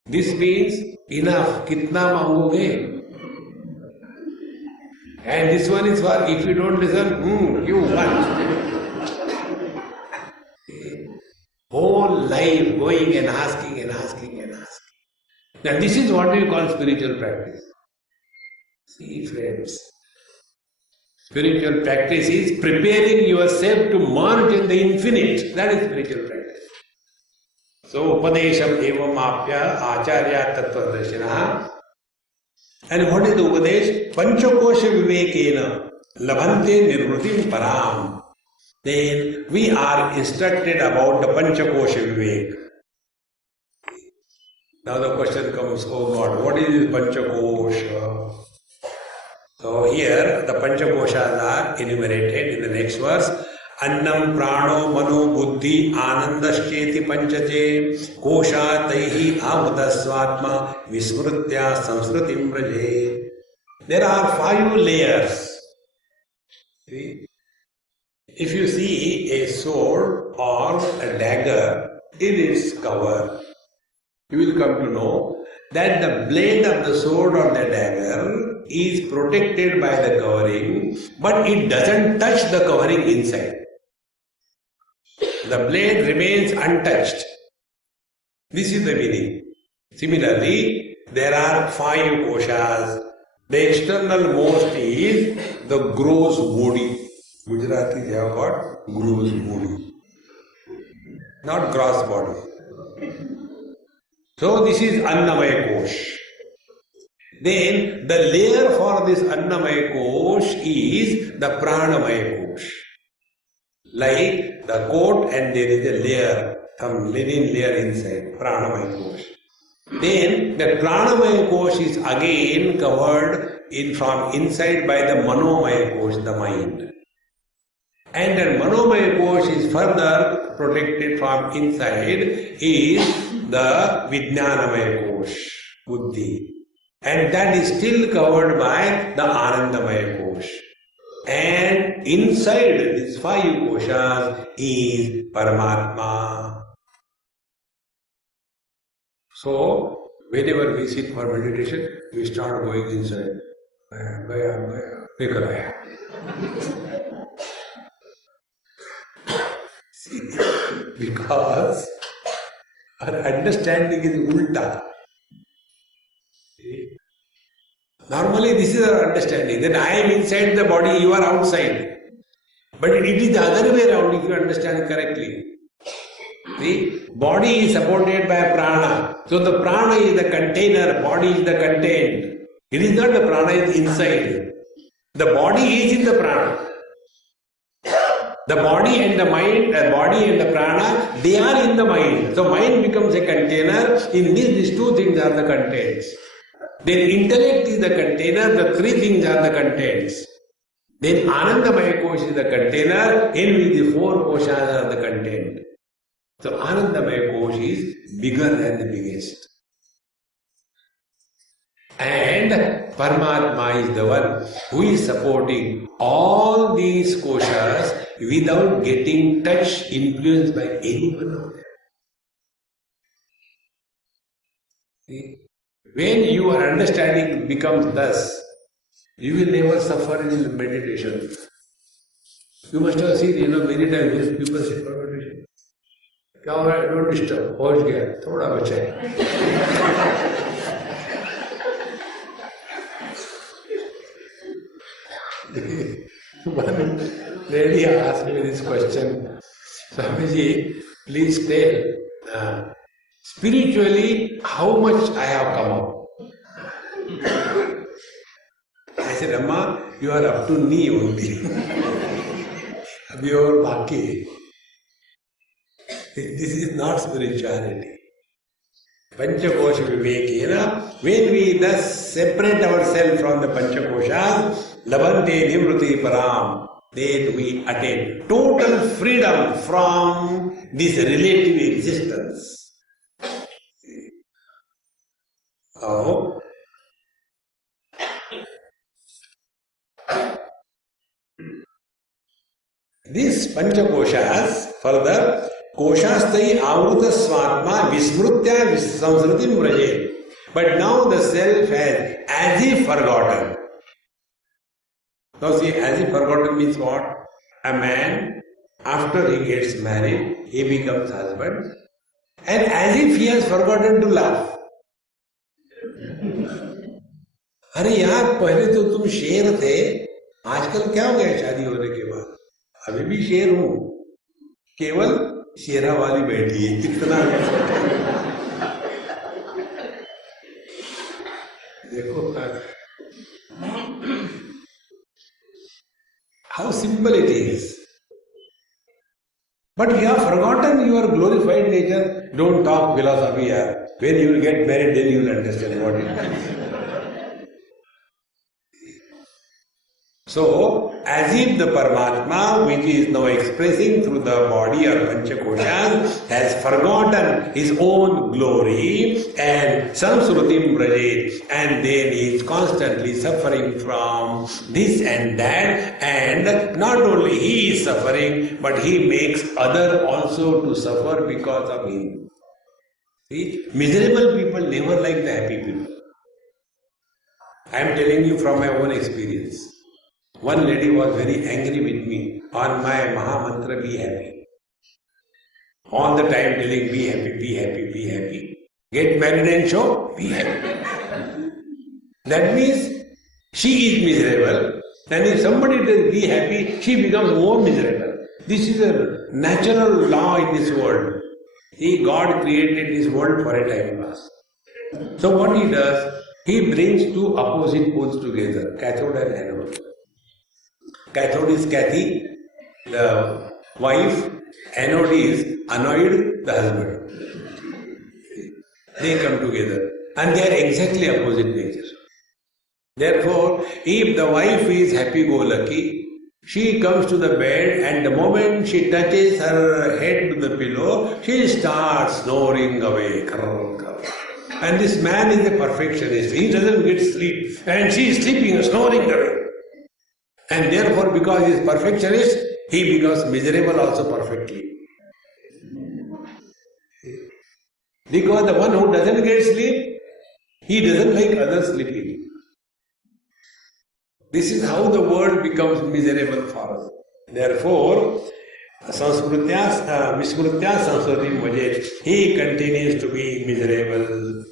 This means enough, kitna mangoge. And this one is for if you don't listen, you won. Whole life going and asking and asking and asking. Now this is what we call spiritual practice. See friends, spiritual practice is preparing yourself to merge in the infinite. That is spiritual practice. So, Upadesham evam apya acharya tattvadarshinaha. And what is the Upadesh? Panchakosha vivekena labhante nirvrutim param. Then we are instructed about the Panchakosha vivek. Now the question comes, oh God, what is this Panchakosha? So here the Panchakoshas are enumerated in the next verse. Annam prano mano buddhi anandascheti panchache kosha taihi amutasvatma vismrutya samsrutim braje. There are 5 layers. See? If you see a sword or a dagger in its cover, you will come to know that the blade of the sword or the dagger is protected by the covering, but it doesn't touch the covering inside. The blade remains untouched. This is the meaning. Similarly, there are 5 koshas. The external most is the gross body. Gujaratis have got gross body, not gross body. So this is Annamaya Kosh. Then the layer for this Annamaya Kosh is the Pranamaya Kosh. Like the coat and there is a layer, some linen layer inside, Pranamaya Kosh. Then the Pranamaya Kosh is again covered from inside by the Manomaya Kosh, the mind. And the Manomaya Kosh is further protected from inside is the Vijnanamaya Kosh, Buddhi. And that is still covered by the Anandamaya Kosh. And inside these 5 koshas is Paramatma. So, whenever we sit for meditation, we start going inside. Because our understanding is ulta. Normally this is our understanding, that I am inside the body, you are outside. But it is the other way around if you understand correctly. The body is supported by prana. So the prana is the container, body is the content. It is not the prana is inside. The body is in the prana. The body and the mind, the body and the prana, they are in the mind. So mind becomes a container. In this, these two things are the contents. Then intellect is the container, the three things are the contents. Then Anandamaya Kosh is the container, in which the four koshas are the content. So Anandamaya Kosh is bigger than the biggest. And Paramatma is the one who is supporting all these koshas without getting touched, influenced by any one of them. See? When your understanding becomes thus, you will never suffer in meditation. You must have seen, many times people say, meditation. क्या हो रहा है? Don't disturb. पहुंच गया, थोड़ा बचा है. One lady asked me this question, Swamiji, please tell, spiritually, how much I have come up? I said, Amma, you are up to knee only. Abhi aur baki. This is not spirituality. Panchakosha Vivekena, when we thus separate ourselves from the Panchakoshas, Labante Nivruti Param, then we attain total freedom from this relative existence. Oh. These Panchakoshas, further, Koshastai Avruta Swatma Vismrutya Samsrutim Vraje. But now the self has as if forgotten. Now see, as if forgotten means what? A man, after he gets married, he becomes husband, and as if he has forgotten to love. अरे यार, पहले तो तुम शेर थे, आजकल क्या हो गया शादी होने के बाद? अभी भी शेर हूं, केवल शेरा वाली बैठी है, कितना देखो how simple it is. But you have forgotten your glorified nature. Don't talk philosophy here. When you will get married, then you will understand what it is. So, as if the Paramatma, which is now expressing through the body or Panchakoshas, has forgotten his own glory and Samsrutim Brajet, and then he is constantly suffering from this and that, and not only he is suffering, but he makes others also to suffer because of him. See, miserable people never like the happy people. I am telling you from my own experience. One lady was very angry with me on my Maha Mantra, be happy. All the time telling, be happy, be happy, be happy. Get married and show, be happy. That means she is miserable, and if somebody does be happy, she becomes more miserable. This is a natural law in this world. See, God created this world for a time pass. So what he does, he brings two opposite poles together, cathode and anode. Cathode is Kathy, the wife. Anode is annoyed, the husband. They come together and they are exactly opposite nature. Therefore, if the wife is happy-go-lucky, she comes to the bed and the moment she touches her head to the pillow, she starts snoring away. And this man is a perfectionist. He doesn't get sleep and she is sleeping, snoring away. And therefore, because he is perfectionist, he becomes miserable also perfectly. Because the one who doesn't get sleep, he doesn't like others sleeping. This is how the world becomes miserable for us. Therefore, Vismrutya Samsrutim Bhajet. He continues to be miserable.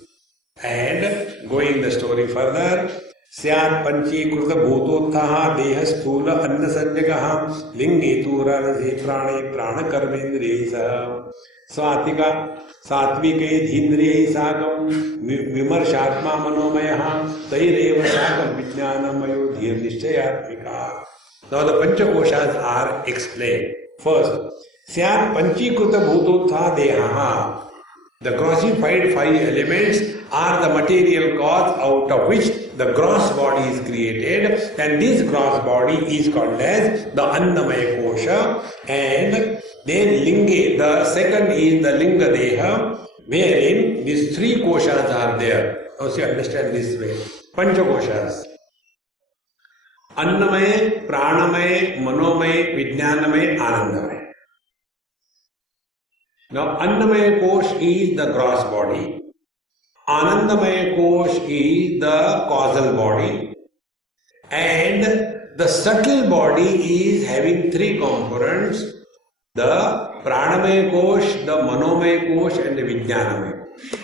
And going the story further, Syat Panchikruta Bhutothaha Deha Sthula Anna Sanjagaha Lingi Turanasi Prane Prana Karmendriya Swatika Satvike Dhindriya Sakam Vimarshatma Manomayaha Taireva Sakam Vijnanamayo Dhir Nishchayatmika. Now the Panchakoshas are explained. First, Syat Panchikruta Bhutotha Deha. The grossified five elements are the material cause out of which the gross body is created, and this gross body is called as the Annamaya Kosha, and then Linge, the second is the Linga Deha, wherein these three koshas are there. Also understand this way. Panchakoshas. Annamaya, Pranamaya, Manomaya, Vijnanamaya, Anandamaya. Now, Annamaya Kosh is the gross body, Anandamaya Kosh is the causal body, and the subtle body is having three components, the Pranamaya Kosh, the Manomaya Kosh and the Vijnanamaya Kosh.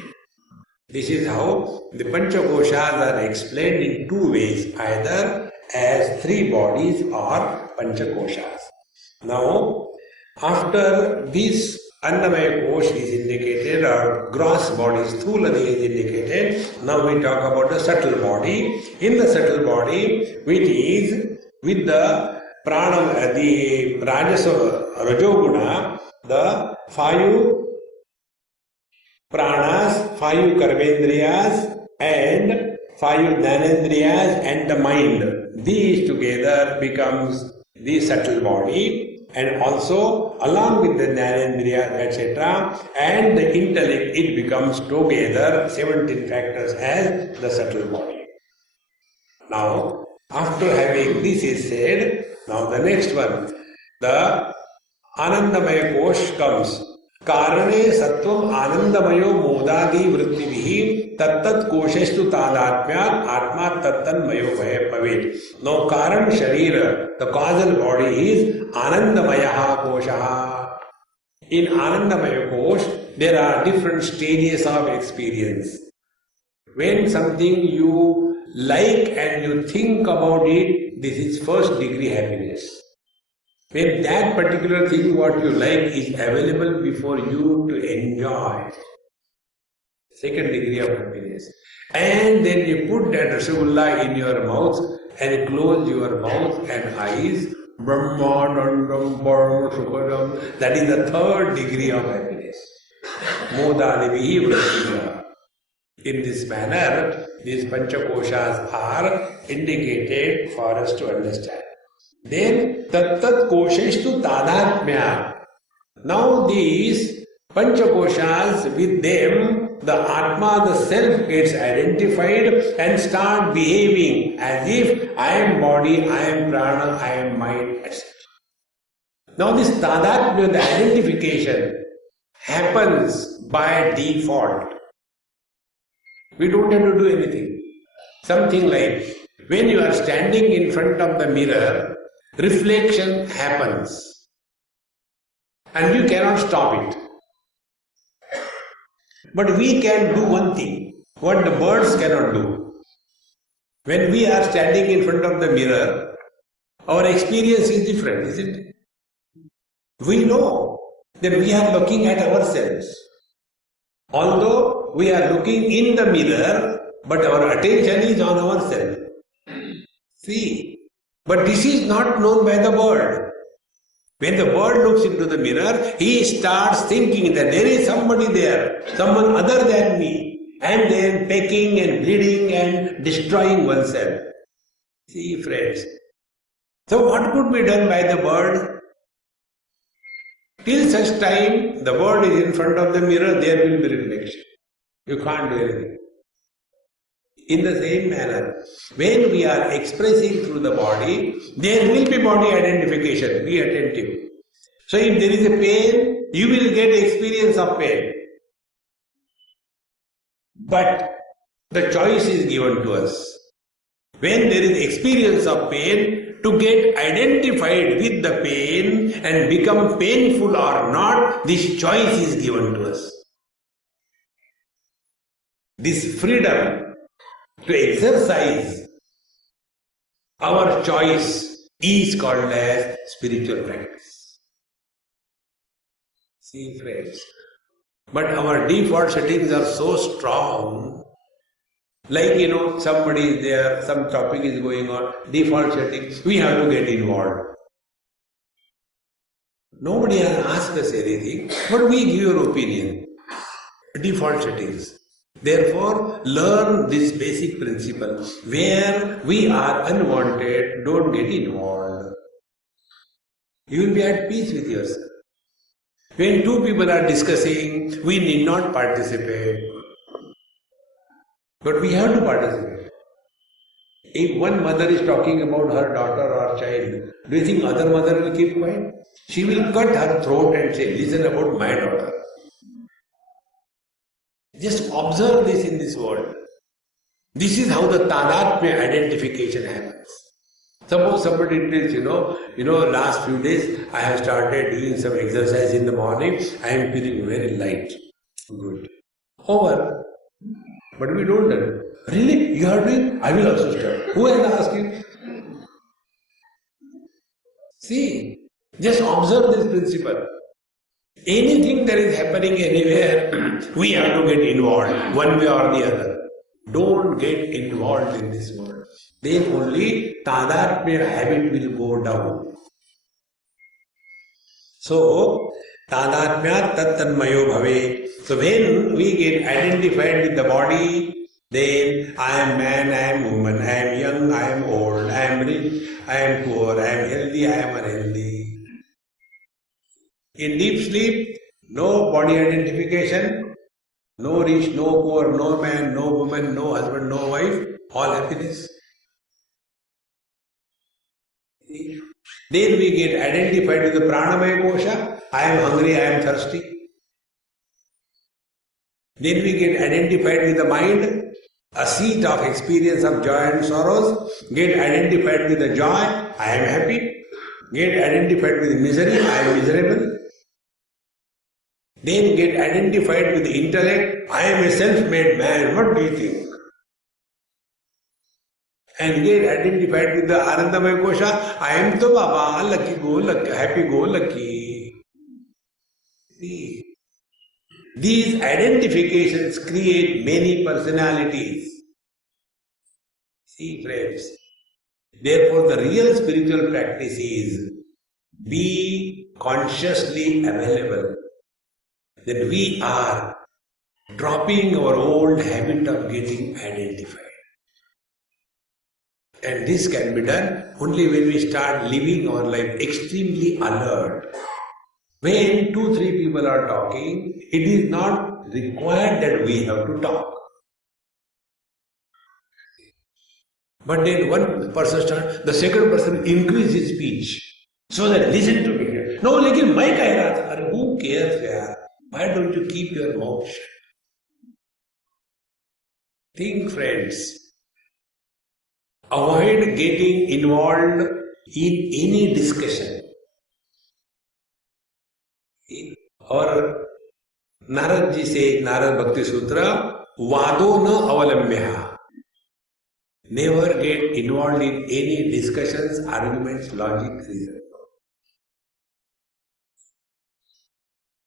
This is how the Panchakoshas are explained in two ways, either as three bodies or Panchakoshas. Now, after this Annamaya Kosh is indicated, or gross body, Sthula Deha is indicated. Now we talk about the subtle body. In the subtle body, which is with the Pranam, the Rajasa, Rajoguna, the five Pranas, five Karmendriyas, and five Jnanendriyas, and the mind. These together becomes the subtle body. And also, along with the Jnanendriya, etc., and the intellect, it becomes together 17 factors as the subtle body. Now, after having this is said, now the next one, the Anandamaya Kosh comes. Karane Sattvam Anandamayo Modadi Vrittivihi Tattat Koshestu Tadatmyat Atma Tattan Mayo Bhavet. Now Karan Sharira, the causal body is Anandamaya Koshaha. In Anandamaya Kosh, there are different stages of experience. When something you like and you think about it, this is first degree happiness. When that particular thing what you like is available before you to enjoy, second degree of happiness. And then you put that Rasagulla in your mouth and close your mouth and eyes, Brahmanandam Param Sukadam, that is the third degree of happiness. Modanivihi Vrittiya. In this manner, these Panchakoshas are indicated for us to understand. Then tattat koshestu tadatmya. Now these Panchakoshas, with them the Atma, the self, gets identified and start behaving as if I am body, I am prana, I am mind, etc. Now this tadatmya, the identification, happens by default. We don't have to do anything. Something like when you are standing in front of the mirror, reflection happens and you cannot stop it. But we can do one thing, what the birds cannot do. When we are standing in front of the mirror, our experience is different, isn't it? We know that we are looking at ourselves. Although we are looking in the mirror, but our attention is on ourselves. See, but this is not known by the bird. When the bird looks into the mirror, he starts thinking that there is somebody there, someone other than me, and then pecking and bleeding and destroying oneself. See, friends. So what could be done by the bird? Till such time the bird is in front of the mirror, there will be reflection. You can't do anything. In the same manner, when we are expressing through the body, there will be body identification. Be attentive. So if there is a pain, you will get experience of pain. But the choice is given to us. When there is experience of pain, to get identified with the pain and become painful or not, this choice is given to us. This freedom to exercise our choice is called as spiritual practice. See, friends, but our default settings are so strong. Like, somebody is there, some topic is going on, default settings, we have to get involved. Nobody has asked us anything, but we give your opinion. Default settings. Therefore, learn this basic principle. Where we are unwanted, don't get involved. You will be at peace with yourself. When two people are discussing, we need not participate. But we have to participate. If one mother is talking about her daughter or child, do you think other mother will keep quiet? She will cut her throat and say, listen about my daughter. Just observe this in this world. This is how the tadatmya identification happens. Suppose somebody tells, last few days I have started doing some exercise in the morning, I am feeling very light. Good. Over. But we don't do it. Really? You are doing? I will also start. Who has asked you? See, just observe this principle. Anything that is happening anywhere, we have to get involved, one way or the other. Don't get involved in this world. Then only tadatmya habit will go down. So, tadatmya tattanmayo bhave. So when we get identified with the body, then I am man, I am woman, I am young, I am old, I am rich, I am poor, I am healthy, I am unhealthy. In deep sleep, no body identification, no rich, no poor, no man, no woman, no husband, no wife, all happiness. Then we get identified with the pranamaya kosha. I am hungry, I am thirsty. Then we get identified with the mind, a seat of experience of joy and sorrows. Get identified with the joy, I am happy. Get identified with the misery, I am miserable. Then get identified with the intellect, I am a self-made man, what do you think? And get identified with the Anandamaya Kosha, I am the Baba, lucky-go-lucky, happy-go-lucky. See, these identifications create many personalities. See, friends, therefore the real spiritual practice is be consciously available. That we are dropping our old habit of getting identified. And this can be done only when we start living our life extremely alert. When 2-3 people are talking, it is not required that we have to talk. But then one person starts, the second person increases his speech. So that listen to me. No, lekin main keh raha tha. Who cares, yaar? Why don't you keep your mouth shut? Think, friends. Avoid getting involved in any discussion. Or Narad ji says, Narad Bhakti Sutra, Vado na avalamyaha. Never get involved in any discussions, arguments, logic, reason.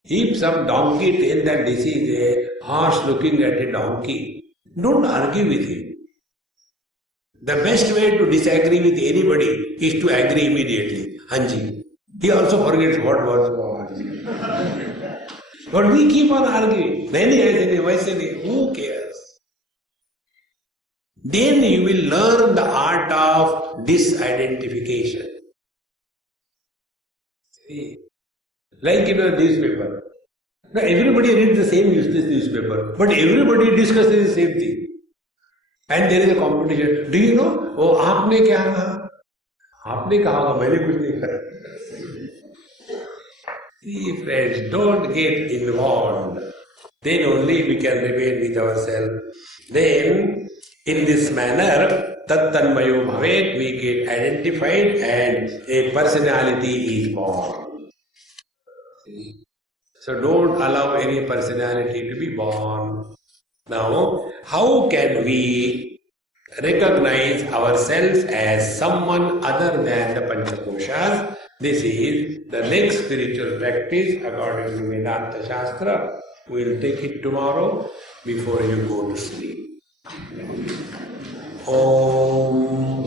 If some donkey tells that this is a horse looking at a donkey, don't argue with him. The best way to disagree with anybody is to agree immediately. Hanji. He also forgets what was Hanji. But we keep on arguing. Who cares? Then you will learn the art of disidentification. See? Like in a newspaper. Now everybody reads the same useless newspaper, but everybody discusses the same thing. And there is a competition. Do you know? Oh, आपने क्या कहा? आपने कहा होगा, मैंने कुछ नहीं कहा. See, friends, don't get involved. Then only we can remain with ourselves. Then In this manner, Tattanmayo Bhavet, we get identified and a personality is born. So don't allow any personality to be born. Now, how can we recognize ourselves as someone other than the Panchakoshas? This is the next spiritual practice according to Vedanta Shastra. We will take it tomorrow before you go to sleep. Om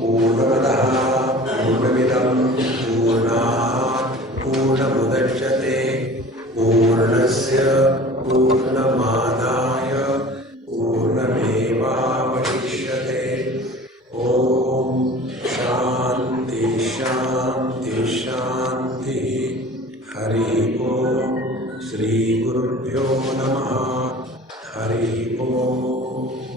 Purnamadaha Purnamidam Purnat Purnamudachyate Purnasya Purnamadaya Purnamevavashishyate. Om Shanti Shanti Shanti. Hari Om. Shri Gurubhyo Namaha. Hari Om.